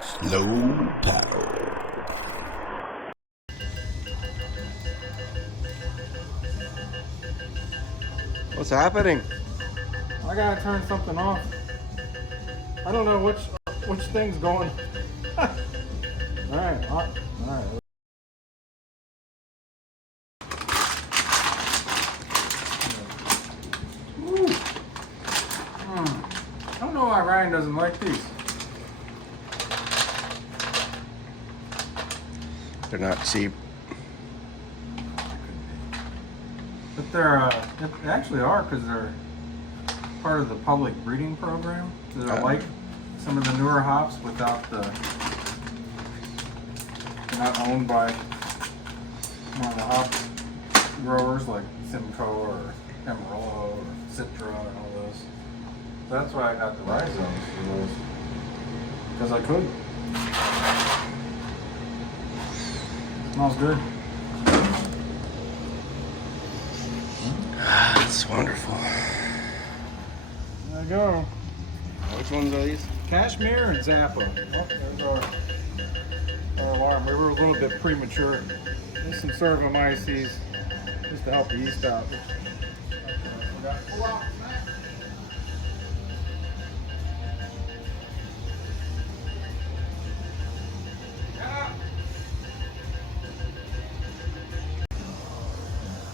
Slowpaddle. What's happening? I gotta turn something off. I don't know which thing's going. Alright, alright. I don't know why Ryan doesn't like these. They're not cheap. But they actually are, because they're part of the public breeding program. So they're like some of the newer hops without the, they're not owned by one of the hop growers like Simcoe or Amarillo or Citra and all those. So that's why I got the rhizomes for those, because I could. Smells good. That's wonderful. There you go. Which ones are these? Kashmir and Zappa. Oh, there's our alarm. We were a little bit premature. There's some sorghum-ices just to help the yeast out.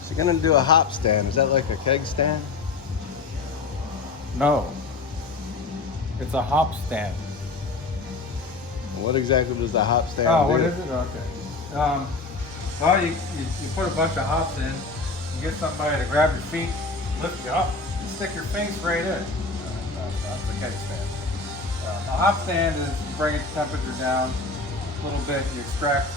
So you're gonna do a hop stand. Is that like a keg stand? No. It's a hop stand. What exactly does the hop stand Oh, do? what is it? Okay. Well, you put a bunch of hops in, you get somebody to grab your feet, lift you up, and stick your face right in. That's a keg stand. A hop stand is bringing the temperature down a little bit. You extract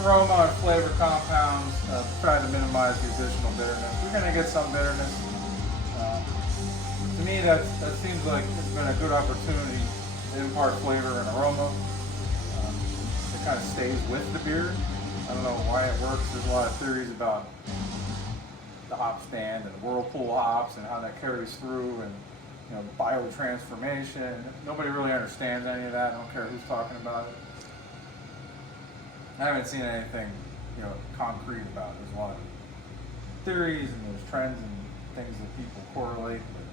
aroma and flavor compounds, try to minimize the additional bitterness. You're going to get some bitterness. To me, that seems like it's been a good opportunity to impart flavor and aroma. It kind of stays with the beer. I don't know why it works. There's a lot of theories about the hop stand and whirlpool hops and how that carries through, and biotransformation. Nobody really understands any of that. I don't care who's talking about it. I haven't seen anything, concrete about it. There's a lot of theories and there's trends and things that people correlate, but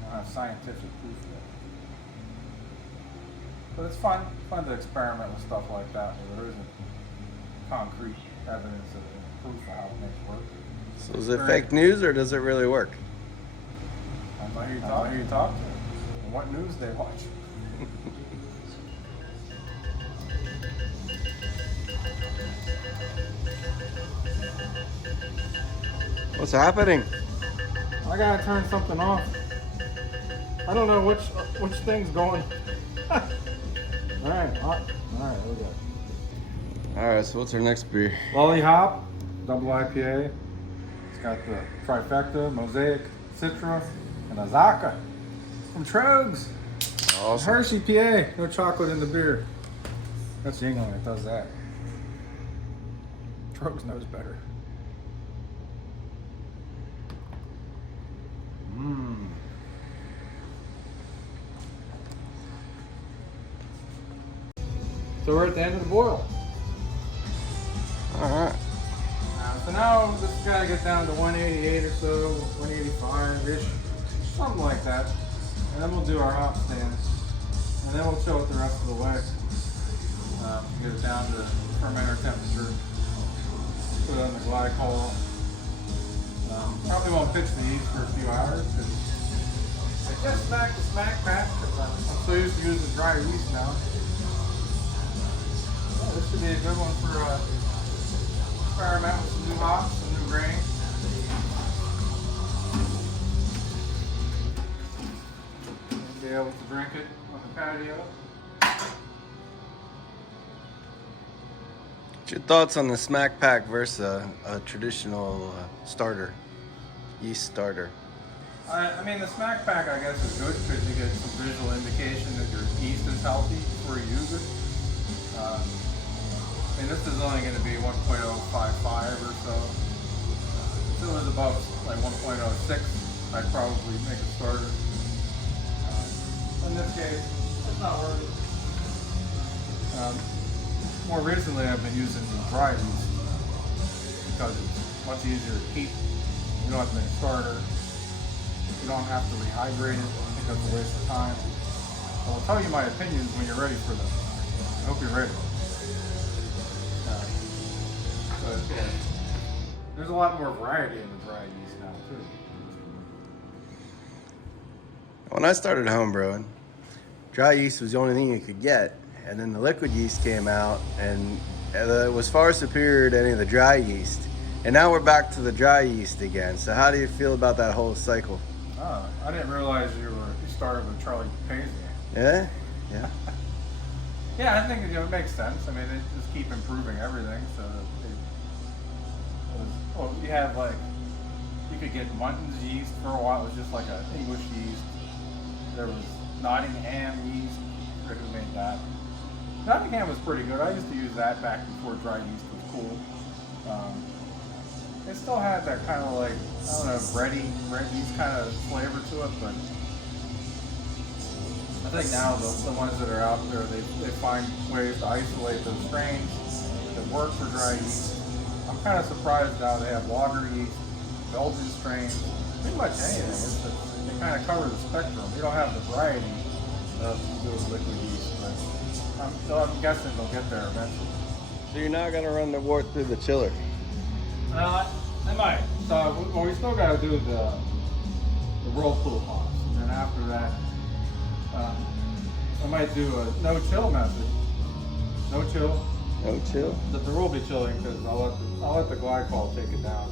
I don't have scientific proof yet. But it's fun to experiment with stuff like that where there isn't concrete evidence of proof of how it makes work. So is it fake news or does it really work? I might hear you talk to them and what news they watch. What's happening? I gotta turn something off. I don't know which thing's going. Alright, there we go. Alright, so what's our next beer? Lollihop, double IPA. It's got the trifecta, mosaic, citra, and a Zappa from Troegs. Awesome. Hershey, PA. No chocolate in the beer. That's England that does that. Troegs knows better. So we're at the end of the boil. Alright. So now this has got to get down to 188 or so, 185-ish, something like that. And then we'll do our hop stands. And then we'll chill it the rest of the way. Get it down to fermenter temperature. Put it on the glycol. Probably won't pitch the yeast for a few hours because I just smacked the smack pack because I'm so used to using dry yeast now. Yeah, this should be a good one for experiment with some new hops, some new grain. And be able to drink it on the patio. What's your thoughts on the smack pack versus a traditional starter, yeast starter? I mean, the smack pack, I guess, is good because you get some visual indication that your yeast is healthy before you use it. And this is only going to be 1.055 or so. If it was above like 1.06, I'd probably make a starter. In this case, It's not working. More recently, I've been using the dry yeast because it's much easier to keep. You don't have to make a starter. You don't have to rehydrate it. I think that's a waste of time. I will tell you my opinions when you're ready for them. I hope you're ready. But there's a lot more variety in the dry yeast now too. When I started homebrewing, dry yeast was the only thing you could get, and then the liquid yeast came out, and it was far superior to any of the dry yeast. And now we're back to the dry yeast again. So how do you feel about that whole cycle? Oh, I didn't realize you started with Charlie Paisley. Yeah, yeah. Yeah, I think it makes sense. I mean, they just keep improving everything. So, well, you have like, you could get Munton's yeast for a while. It was just like an English yeast. There was Nottingham yeast. I forget who made that. Nottingham was pretty good. I used to use that back before dry yeast was cool. It still had that kind of like, I don't know, red yeast kind of flavor to it, but I think now the ones that are out there, they find ways to isolate those strains that work for dry yeast. I'm kind of surprised now they have lager yeast, Belgian strains, pretty much anything. They kind of cover the spectrum. You don't have the variety of those liquid yeast, but I'm guessing they'll get there eventually. So you're not gonna run the wort through the chiller? I might. So well, we still got to do the whirlpool hops, and then after that, I might do a no chill method. No chill. No chill. But there will be chilling because I'll let the glycol take it down.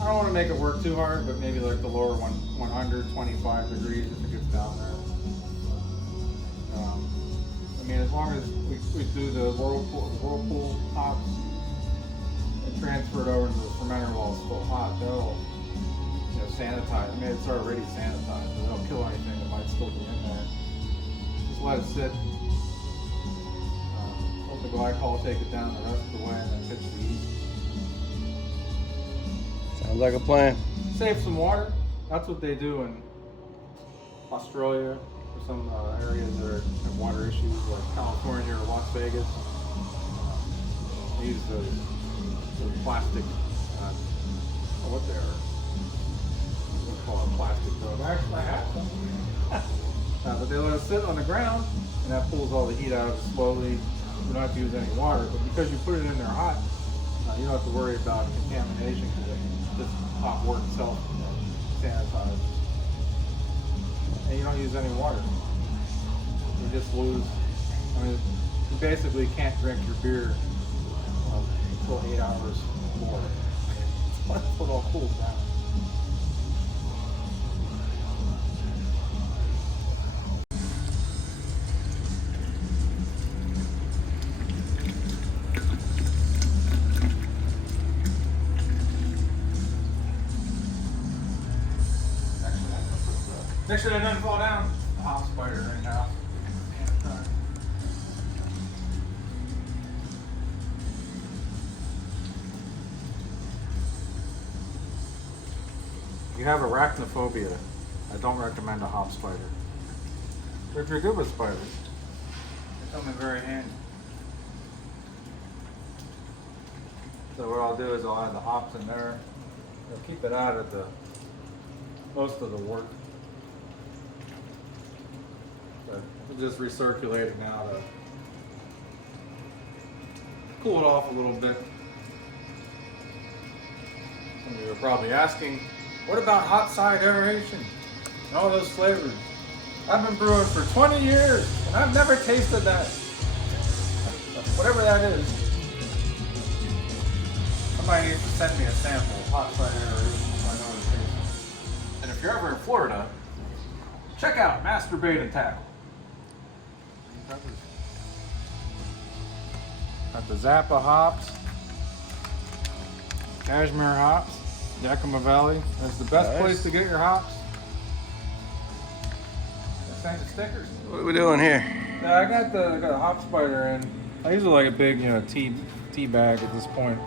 I don't want to make it work too hard, but maybe like the lower 125 degrees if it gets down there. I mean, as long as we do the whirlpool hops and transfer it over to the fermenter while it's still hot, that'll sanitize. I mean, it's already sanitized, but it'll kill anything that might still be in there. Just let it sit. Let the glycol take it down the rest of the way, and then pitch the yeast. Sounds like a plan. Save some water. That's what they do in Australia or some areas that have water issues, like California or Las Vegas. They use the plastic, what they are. We'll call it plastic though. Actually, I have some. But they let it sit on the ground, and that pulls all the heat out of it slowly. You don't have to use any water, but because you put it in there hot, you don't have to worry about contamination because this hot wort itself sanitized. And you don't use any water. You just lose. I mean, you basically can't drink your beer until 8 hours more. That's what all cools down. Make sure that doesn't fall down. The hop spider right now. If you have arachnophobia, I don't recommend a hop spider. But if you're good with spiders, they come in very handy. So what I'll do is I'll add the hops in there. I'll keep it out of the most of the wort. We'll just recirculate it now to cool it off a little bit. Some of you are probably asking, what about hot side aeration and all those flavors? I've been brewing for 20 years and I've never tasted that. Whatever that is. Somebody needs to send me a sample of hot side aeration so I know what it tastes. And if you're ever in Florida, check out Masturbate and Tackle. Got the Zappa hops, Kashmir hops, Yakima Valley. That's the best place to get your hops. Let's the stickers. What are we doing here? Yeah, I got a hop spider in. I use it like a big, tea bag at this point.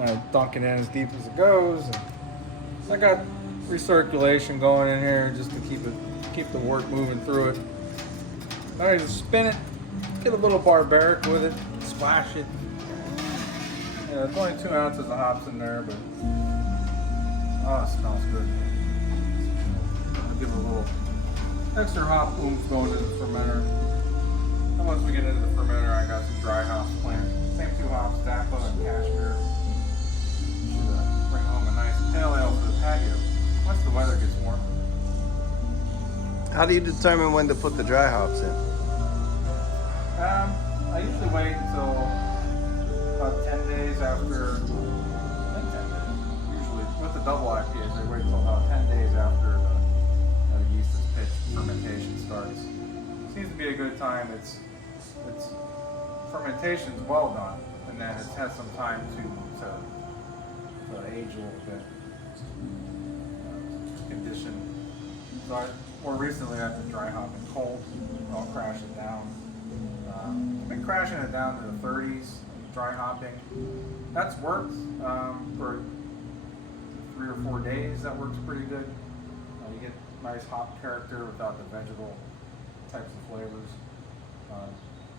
I dunk it in as deep as it goes. And I got recirculation going in here just to keep it keep the wort moving through it. Now you just spin it, get a little barbaric with it, splash it. Yeah, it's only 2 ounces of hops in there, but oh, it smells good. I'll give it a little extra hop oomph going into the fermenter. And once we get into the fermenter, I got some dry hops planned. Same 2 hops, Zappa and Kashmir. Should bring home a nice pale ale for the patio once the weather gets warm. How do you determine when to put the dry hops in? I usually wait until about 10 days after, I think 10 days, usually. With the double IPAs, they wait until about 10 days after the yeast is pitched, fermentation starts. Seems to be a good time. It's fermentation's well done, and then it's had some time to age a little bit, condition. So more recently I've been dry hopping cold. I'll crash it down. I've been crashing it down to the 30s, dry hopping. That's worked for 3 or 4 days. That works pretty good. You get nice hop character without the vegetal types of flavors.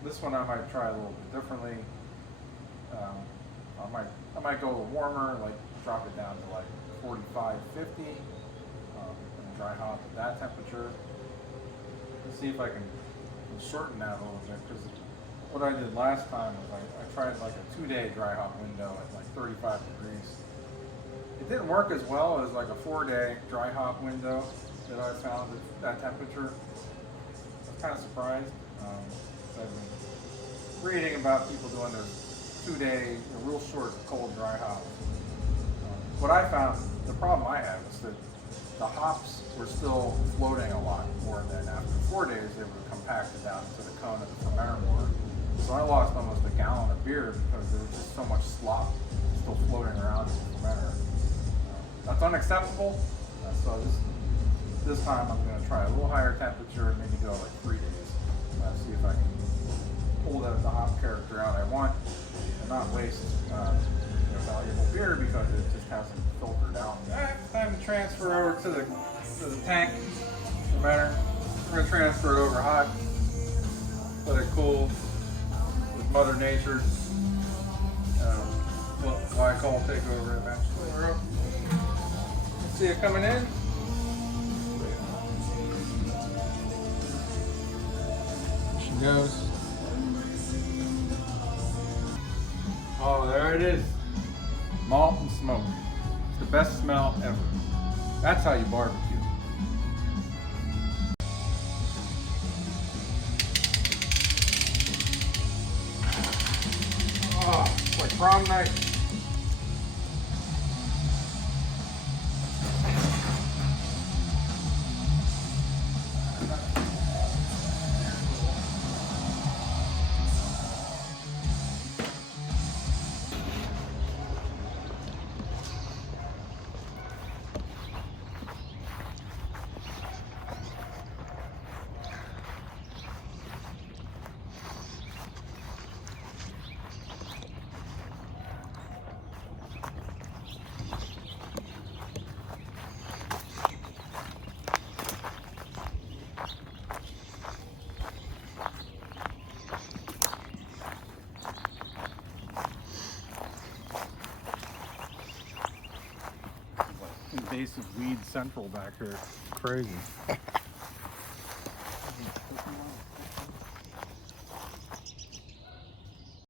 This one I might try a little bit differently. I might go a little warmer, like drop it down to like 45, 50, and dry hop at that temperature. Let's see if I can shorten that a little bit, because what I did last time was I tried like a 2-day dry hop window at like 35 degrees. It didn't work as well as like a 4-day dry hop window that I found at that temperature. I was kind of surprised. I've been reading about people doing their 2-day, real short cold dry hop. What I found, the problem I had was that the hops were still floating a lot more than after 4 days. They were compacted down into the cone of the fermenter more. So I lost almost a gallon of beer because there was just so much slop still floating around in the fermenter. That's unacceptable. So this time I'm going to try a little higher temperature and maybe go like 3 days. See if I can pull the hop character out I want and not waste valuable beer because it just hasn't filtered out. It's time to transfer over to the tank. No matter. We're going to transfer it over hot. Let it cool with Mother Nature. Glycol take over eventually. See it coming in. There she goes. Oh, there it is. Malt and smoke. It's the best smell ever. That's how you barbecue. Oh, it's like prom night. Invasive weed central back here. Crazy.